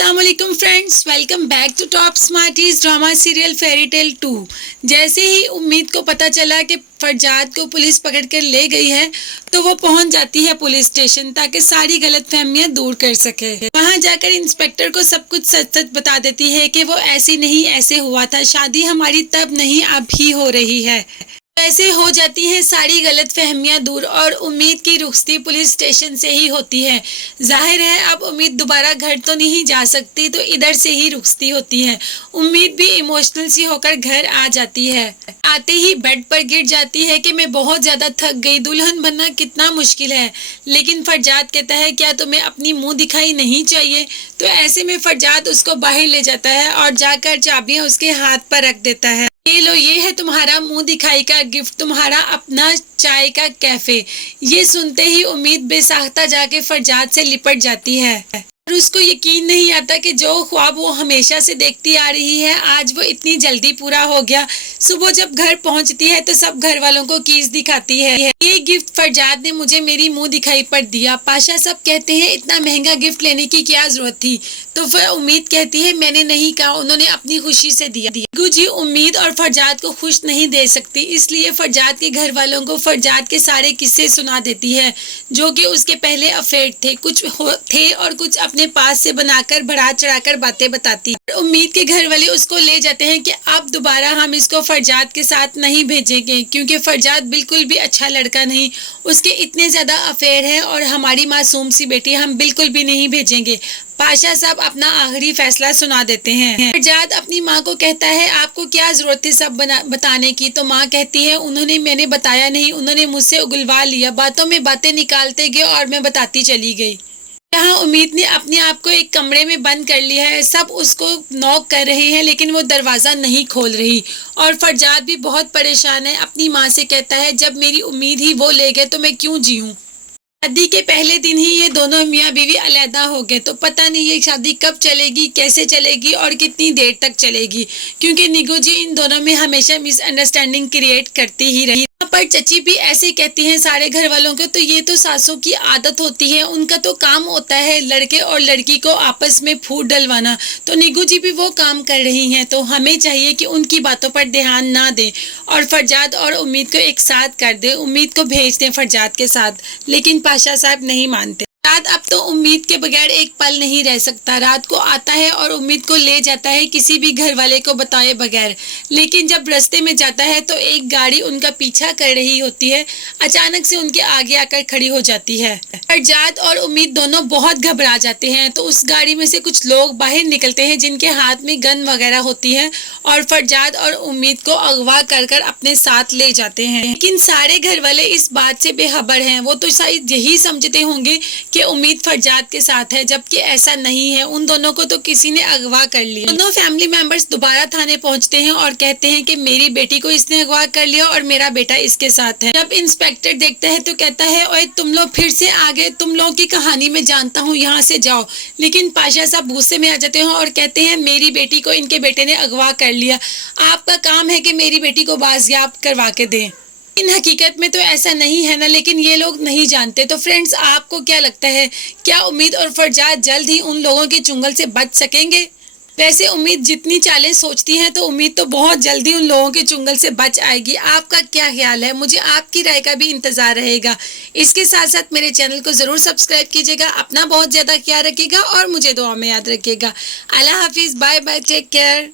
अस्सलाम वालेकुम friends, welcome back to Top Smarties drama serial Fairy Tale 2। जैसे ही उम्मीद को पता चला कि फरजाद को पुलिस पकड़ कर ले गई है तो वो पहुंच जाती है पुलिस स्टेशन ताकि सारी गलतफहमियां दूर कर सके। वहां जाकर इंस्पेक्टर को सब कुछ सच सच बता देती है कि वो ऐसी नहीं ऐसे हुआ था, शादी हमारी तब नहीं अब ही हो रही है। ऐसे हो जाती हैं सारी गलत फहमियां दूर और उम्मीद की रुखसती पुलिस स्टेशन से ही होती है। जाहिर है अब उम्मीद दोबारा घर तो नहीं जा सकती तो इधर से ही रुखसती होती है। उम्मीद भी इमोशनल सी होकर घर आ जाती है। आते ही बेड पर गिर जाती है कि मैं बहुत ज्यादा थक गई, दुल्हन बनना कितना मुश्किल है। लेकिन फरजाद कहता है क्या तुम्हें अपनी मुंह दिखाई नहीं चाहिए। तो ऐसे में फरजाद उसको बाहर ले जाता है और जाकर चाबियां उसके हाथ पर रख देता है। ये लो, ये है तुम्हारा मुंह दिखाई का गिफ्ट, तुम्हारा अपना चाय का कैफे। ये सुनते ही उम्मीद बेसाख्ता जाके फरजाद से लिपट जाती है और उसको यकीन नहीं आता कि जो ख्वाब वो हमेशा से देखती आ रही है आज वो इतनी जल्दी पूरा हो गया। सुबह जब घर पहुंचती है तो सब घर वालों को कीज दिखाती है। ये गिफ्ट फरजाद ने मुझे मेरी मुंह दिखाई पर दिया। पाशा सब कहते हैं इतना महंगा गिफ्ट लेने की क्या जरूरत थी। तो फिर उम्मीद कहती है मैंने नहीं कहा, उन्होंने अपनी खुशी से दिया। जी उम्मीद और फरजाद को खुश नहीं दे सकती, इसलिए फरजाद के घर वालों को फरजाद के सारे किस्से सुना देती है जो कि उसके पहले अफेयर थे, कुछ थे और कुछ अपने पास से बनाकर बढ़ा चढ़ाकर बातें बताती। उम्मीद के घर वाले उसको ले जाते हैं कि अब दोबारा हम इसको फरजाद के साथ नहीं भेजेंगे क्योंकि फरजाद बिल्कुल भी अच्छा लड़का नहीं, उसके इतने ज्यादा अफेयर हैं और हमारी मासूम सी बेटी हम बिल्कुल भी नहीं भेजेंगे। पाशा साहब अपना आखिरी फैसला सुना देते हैं। फरजाद अपनी माँ को कहता है आपको क्या जरूरत थी सब बताने की। तो माँ कहती है मैंने बताया नहीं, उन्होंने मुझसे उगलवा लिया, बातों में बातें निकालते गए और मैं बताती चली गई। यहाँ उम्मीद ने अपने आप को एक कमरे में बंद कर लिया है, सब उसको नॉक कर रहे हैं लेकिन वो दरवाज़ा नहीं खोल रही और फरजाद भी बहुत परेशान है। अपनी माँ से कहता है जब मेरी उम्मीद ही वो ले गए तो मैं क्यों जीऊँ। शादी के पहले दिन ही ये दोनों मियाँ बीवी अलहदा हो गए तो पता नहीं ये शादी कब चलेगी, कैसे चलेगी और कितनी देर तक चलेगी क्योंकि निगू जी इन दोनों में हमेशा मिसअंडरस्टैंडिंग क्रिएट करती ही रही। पर चची भी ऐसे कहती हैं सारे घर वालों को, तो ये तो सासों की आदत होती है, उनका तो काम होता है लड़के और लड़की को आपस में फूट डलवाना। तो निगू जी भी वो काम कर रही हैं तो हमें चाहिए कि उनकी बातों पर ध्यान ना दें और फरजाद और उम्मीद को एक साथ कर दे, उम्मीद को भेज दें फरजाद के साथ। लेकिन पाशा साहब नहीं मानते। रात अब तो उम्मीद के बगैर एक पल नहीं रह सकता। रात को आता है और उम्मीद को ले जाता है किसी भी घर वाले को बताए बगैर। लेकिन जब रास्ते में जाता है तो एक गाड़ी उनका पीछा कर रही होती है, अचानक से उनके आगे आकर खड़ी हो जाती है। फरजाद और उम्मीद दोनों बहुत घबरा जाते हैं तो उस गाड़ी में से कुछ लोग बाहर निकलते हैं जिनके हाथ में गन वगैरह होती है और फरजाद और उम्मीद को अगवा कर कर अपने साथ ले जाते हैं। लेकिन सारे घर वाले इस बात से बेखबर हैं, वो तो शायद यही समझते होंगे कि उम्मीद फरजाद के साथ है, जबकि ऐसा नहीं है। उन दोनों को तो किसी ने अगवा कर लिया। दोनों फैमिली मेंबर्स दोबारा थाने पहुंचते हैं और कहते हैं कि मेरी बेटी को इसने अगवा कर लिया और मेरा बेटा इसके साथ है। जब इंस्पेक्टर देखता है तो कहता है ओए तुम लोग फिर से आ गए, तुम लोगों की कहानी में जानता हूँ, यहाँ से जाओ। लेकिन पाशा साहब गुस्से में आ जाते हैं और कहते हैं मेरी बेटी को इनके बेटे ने अगवा कर लिया, आपका काम है कि मेरी बेटी को बाजियाब करवा के दें। इन हकीकत में तो ऐसा नहीं है ना, लेकिन ये लोग नहीं जानते। तो फ्रेंड्स आपको क्या लगता है, क्या उम्मीद और फरजाद जल्द ही उन लोगों के चुंगल से बच सकेंगे। वैसे उम्मीद जितनी चालें सोचती है तो उम्मीद तो बहुत जल्दी उन लोगों के चुंगल से बच आएगी। आपका क्या ख्याल है, मुझे आपकी राय का भी इंतजार रहेगा। इसके साथ साथ मेरे चैनल को जरूर सब्सक्राइब कीजिएगा, अपना बहुत ज्यादा ख्याल रखिएगा और मुझे दुआ में याद रखिएगा। अल्लाह हाफिज, बाय बाय, टेक केयर।